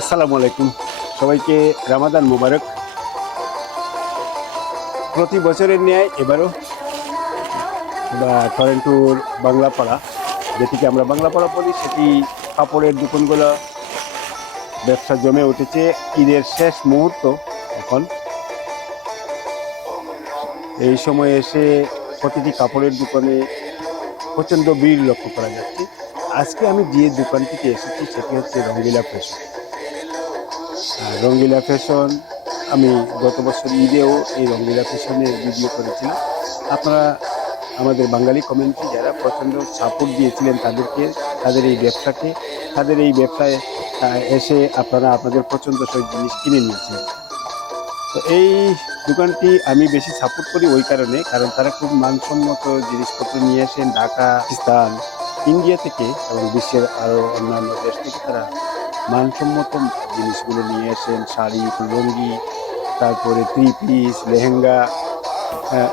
আসসালামু আলাইকুম। সবাইকে রামাদান মুবারক। প্রতি বছরের ন্যায় এবারও টরেন্টোর বাংলাপাড়া, যেটিকে আমরা বাংলাপাড়া বলি, সেটি কাপড়ের দোকানগুলো ব্যবসা জমে উঠেছে, ঈদের শেষ মুহূর্ত এখন। এই সময় এসে প্রতিটি কাপড়ের দোকানে প্রচণ্ড ভিড় লক্ষ্য করা যাচ্ছে। আজকে আমি যে দোকানটিতে এসেছি, সেটি হচ্ছে রঙ্গিলা ফ্যাশন। রঙ্গিলা ফ্যাশন, আমি গত বছর ঈদেও এই রঙ্গিলা ফ্যাশনের ভিডিও করেছিলাম। আপনারা আমাদের বাঙালি কমিউনিটি যারা প্রচণ্ড সাপোর্ট দিয়েছিলেন তাদেরকে, তাদের এই ব্যবসাকে, তাদের এই ব্যবসায় এসে আপনারা আপনাদের পছন্দ সব জিনিস কিনে নিয়েছেন। তো এই দোকানটি আমি বেশি সাপোর্ট করি ওই কারণে, কারণ তারা খুব মানসম্মত জিনিসপত্র নিয়ে আসেন ঢাকা, পাকিস্তান, ইন্ডিয়া থেকে এবং বিশ্বের আরও অন্যান্য দেশ থেকে তারা মানসম্মত জিনিসগুলো নিয়ে আসেন শাড়ি, লুঙ্গি, তারপরে থ্রি পিস লেহেঙ্গা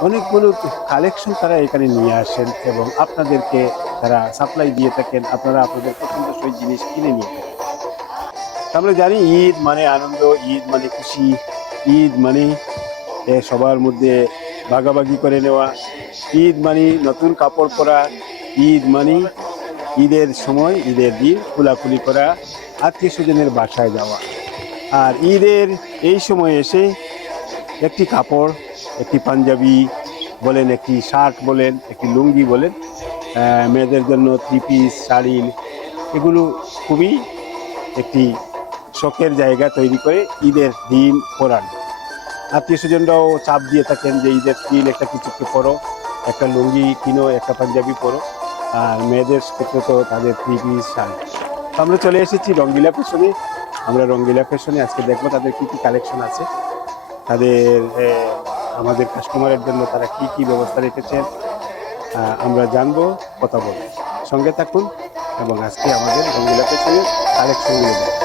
অনেকগুলো কালেকশন তারা এখানে নিয়ে আসেন এবং আপনাদেরকে তারা সাপ্লাই দিয়ে থাকেন, আপনারা আপনাদের পছন্দসই জিনিস কিনে নিয়ে থাকেন। আমরা জানি ঈদ মানে আনন্দ, ঈদ মানে খুশি, ঈদ মানে সবার মধ্যে ভাগাভাগি করে নেওয়া, ঈদ মানে নতুন কাপড় পরা, ঈদ মানে ঈদের সময়, ঈদের দিন খোলাখুলি করা, আত্মীয় স্বজনের বাসায় যাওয়া। আর ঈদের এই সময় এসে একটি কাপড়, একটি পাঞ্জাবি বলেন, একটি শার্ট বলেন, একটি লুঙ্গি বলেন মেয়েদের জন্য থ্রি পিস শাড়ি, এগুলো খুবই একটি শখের জায়গা তৈরি করে ঈদের দিন পরান আত্মীয় স্বজনরাও চাপ দিয়ে থাকেন যে ঈদের দিন একটা কিছুকে পরো, একটা লুঙ্গি কিনো, একটা পাঞ্জাবি পরো, আর মেয়েদের ক্ষেত্রে তো তাদের থ্রি পিস আমরা চলে এসেছি রঙ্গিলা ফ্যাশনে। আমরা রঙ্গিলা ফ্যাশনে আজকে দেখব তাদের কী কী কালেকশন আছে, তাদের আমাদের কাস্টমারের জন্য তারা কি কি ব্যবস্থা রেখেছেন আমরা জানব, কথা বলব। সঙ্গে থাকুন এবং আজকে আমাদের রঙ্গিলা ফ্যাশনের কালেকশনগুলো দেখুন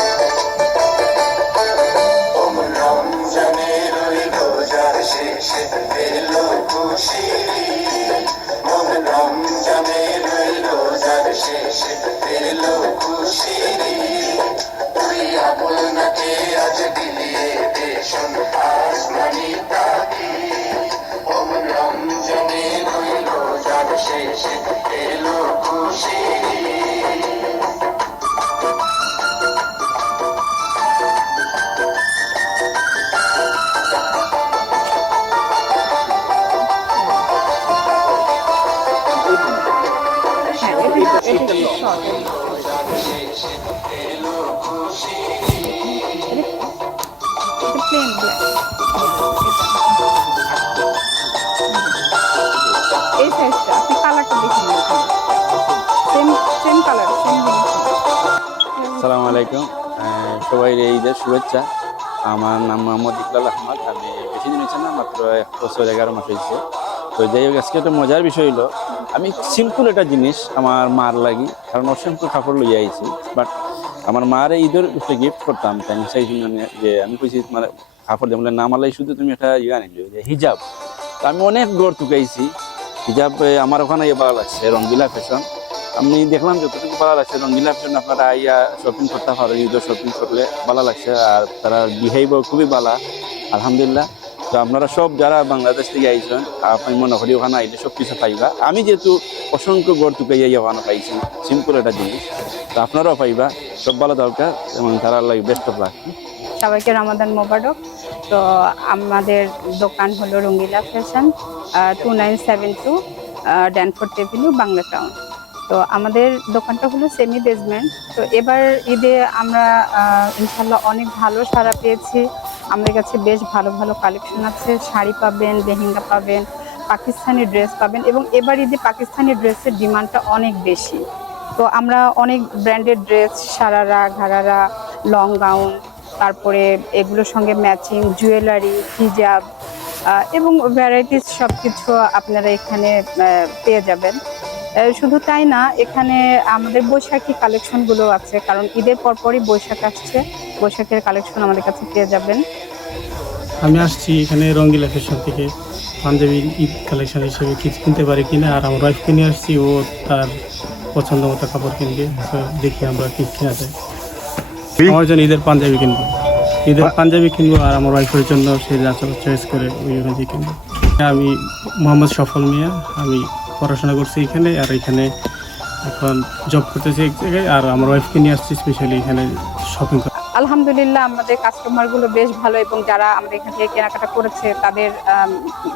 প্লেন এই আলাইকুম সবাই ঈদের শুভেচ্ছা। আমার নাম মোহাম্মদ ইকলাল আহমদ। আমি বেশি দিন হয়েছে না, মাত্র এক বছর এগারো মাস হয়েছে। তো যাই হোক, আজকে একটা মজার বিষয় হলো আমি সিম্পল একটা জিনিস আমার মার লাগি, কারণ অসংখ্য কাপড় লইয়া আইছি বাট আমার মার ঈদের একটা গিফট করতাম তাই আমি চাইছি যে আমি কইছি মানে কাপড় যেমন না মালাই, শুধু তুমি একটা ইয়ে আনিল যে হিজাব। তো আমি অনেক গড় টুকাইছি, হিজাব আমার ওখানে ইয়ে ভালো লাগছে, রঙ্গিলা ফ্যাশন আমি দেখলাম যতটুকু ভালো লাগছে, রঙ্গিলা ফ্যাশন আপনারা আইয়া শপিং করতে পারো, ঈদের শপিং করলে ভালো লাগছে, আর তারা বিহেভ খুবই ভালো। আলহামদুলিল্লাহ। তো আপনারা সব যারা বাংলাদেশ থেকে আইছেন, আপনি মনে করি ওখানে আইলে সব কিছু পাইবা। আমি যেহেতু অসংখ্য গড় টুকাইয়া ওখানে পাইছি সিম্পল একটা জিনিস। তো আপনারাও পাইবা, সব ভালো দরকার এবং তারা লাগে বেস্ট অফ লাক সবাইকে রমাদান মোবারক। তো আমাদের দোকান হলো Rangila fashion two nine seven two Danforth Avenue Bangla Town তো আমাদের দোকানটা হলো সেমি বেসমেন্ট তো এবার ঈদে আমরা ইনশাল্লাহ অনেক ভালো সাড়া পেয়েছি। আমাদের কাছে বেশ ভালো ভালো কালেকশন আছে। শাড়ি পাবেন, লেহেঙ্গা পাবেন, পাকিস্তানি ড্রেস পাবেন এবং এবার ঈদে পাকিস্তানি ড্রেসের ডিমান্ডটা অনেক বেশি। তো আমরা অনেক ব্র্যান্ডেড ড্রেস সারারা ঘাড়ারা লং গাউন তারপরে এগুলোর সঙ্গে ম্যাচিং জুয়েলারি হিজাব এবং ভ্যারাইটিস সব কিছু আপনারা এখানে পেয়ে যাবেন। শুধু তাই না এখানে আমাদের বৈশাখী কালেকশনগুলো আছে কারণ ঈদের পরপরই বৈশাখ আসছে বৈশাখের কালেকশন আমাদের কাছে পেয়ে যাবেন। আমি আসছি এখানে রঙ্গিলা ফ্যাশন থেকে পাঞ্জাবি ঈদ কালেকশন হিসেবে কিছু কিনতে পারি কিনা আর আমার ওয়াইফকে নিয়ে আসছি ও তার পছন্দ মতো কাপড় কিনবে দেখি আমরা কি কিনা যায়। আমার জন্য ঈদের পাঞ্জাবি কিনবো। ঈদের পাঞ্জাবি কিনবো আর আমার ওয়াইফের জন্য সে যা চয়েস করে ওই অনুযায়ী কিনবো। আমি মোহাম্মদ সফল মিয়া আমি পড়াশোনা করছি এখানে, আর এখানে এখন জব করতেছি এক জায়গায়, আর আমার ওয়াইফকে নিয়ে আসছি স্পেশালি এখানে শপিং আলহামদুলিল্লাহ, আমাদের কাস্টমারগুলো বেশ ভালো এবং যারা আমাদের এখান থেকে কেনাকাটা করেছে, তাদের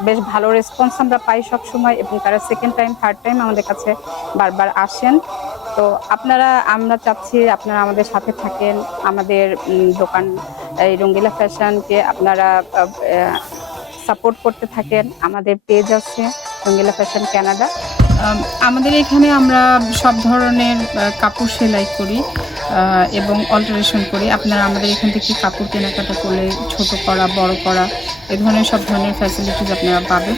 বেশ ভালো রেসপন্স আমরা পাই সব সময় এবং তারা সেকেন্ড টাইম থার্ড টাইম আমাদের কাছে বারবার আসেন। তো আপনারা, আমরা চাচ্ছি আপনারা আমাদের সাথে থাকেন, আমাদের দোকান, এই রঙ্গিলা ফ্যাশনকে আপনারা সাপোর্ট করতে থাকেন। আমাদের পেজ আছে। রঙ্গিলা ফ্যাশন কানাডা আমাদের এখানে আমরা সব ধরনের কাপড় সেলাই করি এবং অল্টারেশন করি। আপনারা আমাদের এখান থেকে কাপড় কেনাকাটা করলে ছোট করা, বড় করা, এ ধরনের সব ধরনের ফ্যাসিলিটিস আপনারা পাবেন।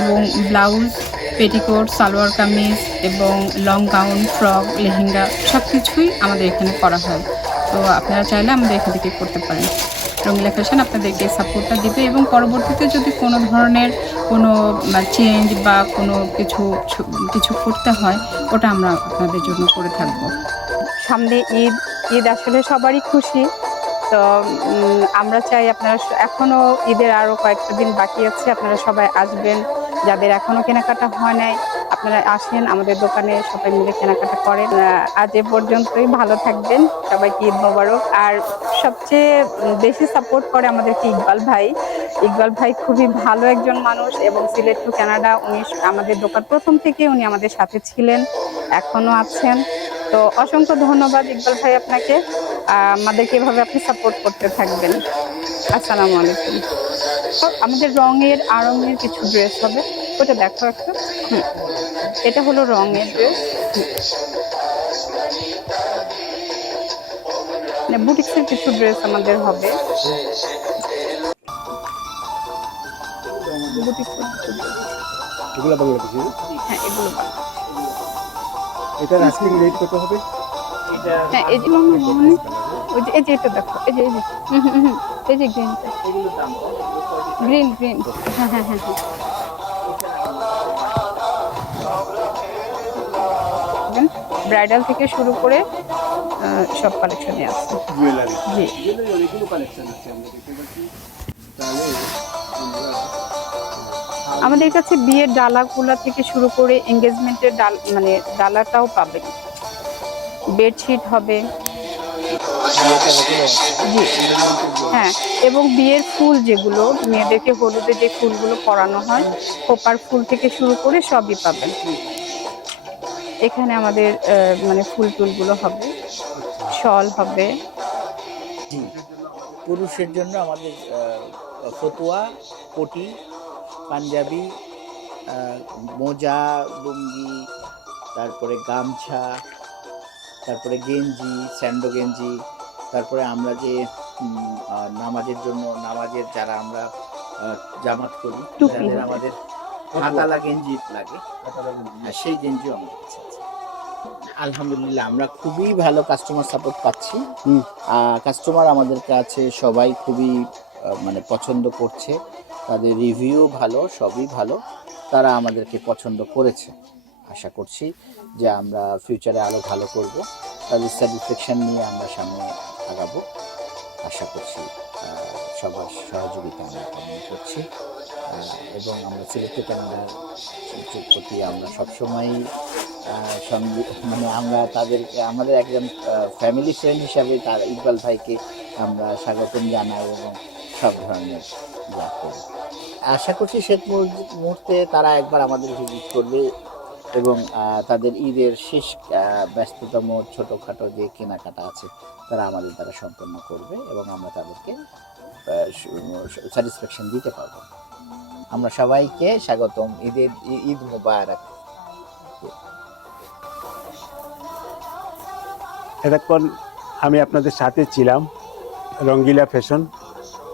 এবং ব্লাউজ পেটিকোট সালোয়ার কামিজ এবং লং গাউন ফ্রক লেহেঙ্গা সব কিছুই আমাদের এখানে করা হয়। তো আপনারা চাইলে আমাদের এখান থেকে করতে পারেন। রঙিলা ফ্যাশন আপনাদেরকে সাপোর্টটা দিবে এবং পরবর্তীতে যদি কোনো ধরনের কোনো চেঞ্জ বা কোনো কিছু কিছু করতে হয়, ওটা আমরা আপনাদের জন্য করে থাকব। সামনে ঈদ ঈদ আসলে সবারই খুশি। তো আমরা চাই আপনারা এখনও ঈদের আরও কয়েকটা দিন বাকি আছে, আপনারা সবাই আসবেন। যাদের এখনও কেনাকাটা হয় নাই আপনারা আসেন, আমাদের দোকানে সবাই মিলে কেনাকাটা করেন। আজ এ পর্যন্তই, ভালো থাকবেন, সবাইকে ঈদ মোবারক। আর সবচেয়ে বেশি সাপোর্ট করে আমাদেরকে ইকবাল ভাই। ইকবাল ভাই খুবই ভালো একজন মানুষ এবং সিলেট টু কানাডা, উনি আমাদের দোকান, প্রথম থেকে উনি আমাদের সাথে ছিলেন এখনও আছেন। তো অসংখ্য ধন্যবাদ ইকবাল ভাই আপনাকে। আমাদেরকে এভাবে আপনি সাপোর্ট করতে থাকবেন। আসসালামু আলাইকুম। আমাদের রঙের আরঙের কিছু ড্রেস হবে ওটা দেখো একটা হুম। এটা হলো রঙের ড্রেস বুটিক্সের কিছু ড্রেস আমাদের হবে। বুটিক্সের কিছু এগুলো বাংলাদেশি হ্যাঁ? এগুলো ভালো। আস্কিং রেট কত হবে? হ্যাঁ এই যে মামা মামনি ওই যে এই যে এটা দেখো এই যে এই যে। এই যে গ্রিনটা গ্রিন গ্রিন হ্যাঁ হ্যাঁ হ্যাঁ হ্যাঁ। ব্রাইডাল থেকে শুরু করে সব কালেকশনই আছে। জি। আমাদের কাছে বিয়ের ডালাগুলা থেকে শুরু করে এঙ্গেজমেন্টের ডাল মানে ডালাটাও পাবেন। বেডশিট হবে। হ্যাঁ এবং বিয়ের ফুল যেগুলো, মেয়েদেরকে হলুদে যে ফুলগুলো পরানো হয়, খোপার ফুল থেকে শুরু করে সবই পাবেন। এখানে আমাদের মানে ফুল টুলগুলো হবে, শল হবে। পুরুষের জন্য আমাদের ফতুয়া কোটি পাঞ্জাবি মোজা, লুঙ্গি, তারপরে গামছা তারপরে গেঞ্জি স্যান্ডো গেঞ্জি তারপরে আমরা যে নামাজের জন্য নামাজের যারা আমরা জামাত করি যাদের আমাদের হাতালা গেঞ্জি লাগে। সেই গেঞ্জিও আমাদের কাছে আলহামদুলিল্লাহ আমরা খুবই ভালো কাস্টমার সাপোর্ট পাচ্ছি। কাস্টমার আমাদের কাছে সবাই খুবই মানে পছন্দ করছে। তাদের রিভিউ ভালো সবই ভালো। তারা আমাদেরকে পছন্দ করেছে। আশা করছি যে আমরা ফিউচারে আরও ভালো করব। তাদের স্যাটিসফ্যাকশন নিয়ে আমরা সামনে আগাবো। আশা করছি সবার সহযোগিতা আমরা কামনা করছি। এবং আমরা সিলেক্ট কানাডার প্রতি আমরা সবসময়ই মানে আমরা তাদেরকে আমাদের একজন ফ্যামিলি ফ্রেন্ড হিসাবে তার ইকবাল ভাইকে আমরা স্বাগতম জানাই এবং সব ধরনের ইয়া করি। আশা করছি শেষ মুহূর্তে তারা একবার আমাদের ভিজিট করবে। এবং তাদের ঈদের শেষ ব্যস্ততম ছোটোখাটো যে কেনাকাটা আছে, তারা আমাদের দ্বারা সম্পন্ন করবে এবং আমরা তাদেরকে স্যাটিসফ্যাকশন দিতে পারব। আমরা সবাইকে স্বাগতম। ঈদের ঈদ মুবারক। এতক্ষণ আমি আপনাদের সাথে ছিলাম, রঙ্গিলা ফ্যাশন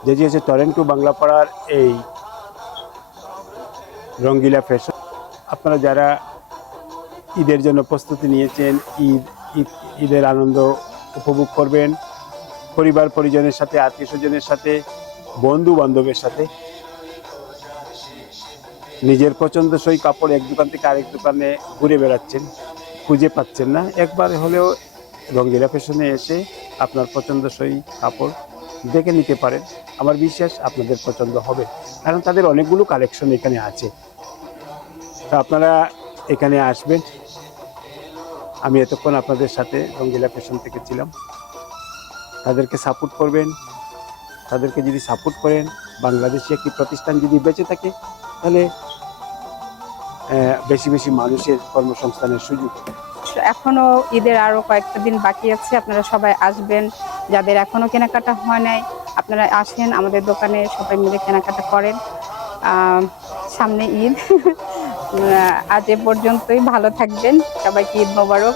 যেটি হচ্ছে টরেন্টো বাংলাপাড়ার এই রঙ্গিলা ফ্যাশন। আপনারা যারা ঈদের জন্য প্রস্তুতি নিয়েছেন, ঈদ ঈদ, ঈদের আনন্দ উপভোগ করবেন। পরিবার পরিজনের সাথে, আত্মীয় স্বজনের সাথে বন্ধু বান্ধবের সাথে। নিজের পছন্দসই কাপড় এক দোকান থেকে আরেক দোকানে ঘুরে বেড়াচ্ছেন, খুঁজে পাচ্ছেন না। একবার হলেও রঙ্গিলা ফ্যাশনে এসে আপনার পছন্দসই কাপড় দেখে নিতে পারেন। আমার বিশ্বাস আপনাদের পছন্দ হবে, কারণ তাদের অনেকগুলো কালেকশন এখানে আছে। তো আপনারা এখানে আসবেন। আমি এতক্ষণ আপনাদের সাথে রঙ্গিলা ফ্যাশন থেকে ছিলাম। তাদেরকে সাপোর্ট করবেন। তাদেরকে যদি সাপোর্ট করেন, বাংলাদেশে একটি প্রতিষ্ঠান যদি বেঁচে থাকে, তাহলে বেশি বেশি মানুষের কর্মসংস্থানের সুযোগ এখনও ঈদের আরও কয়েকটা দিন বাকি আছে, আপনারা সবাই আসবেন। যাদের এখনও কেনাকাটা হয় নাই, আপনারা আসেন, আমাদের দোকানে সবাই মিলে কেনাকাটা করেন। সামনে ঈদ। আজ এ পর্যন্তই ভালো থাকবেন। সবাইকে ঈদ মোবারক।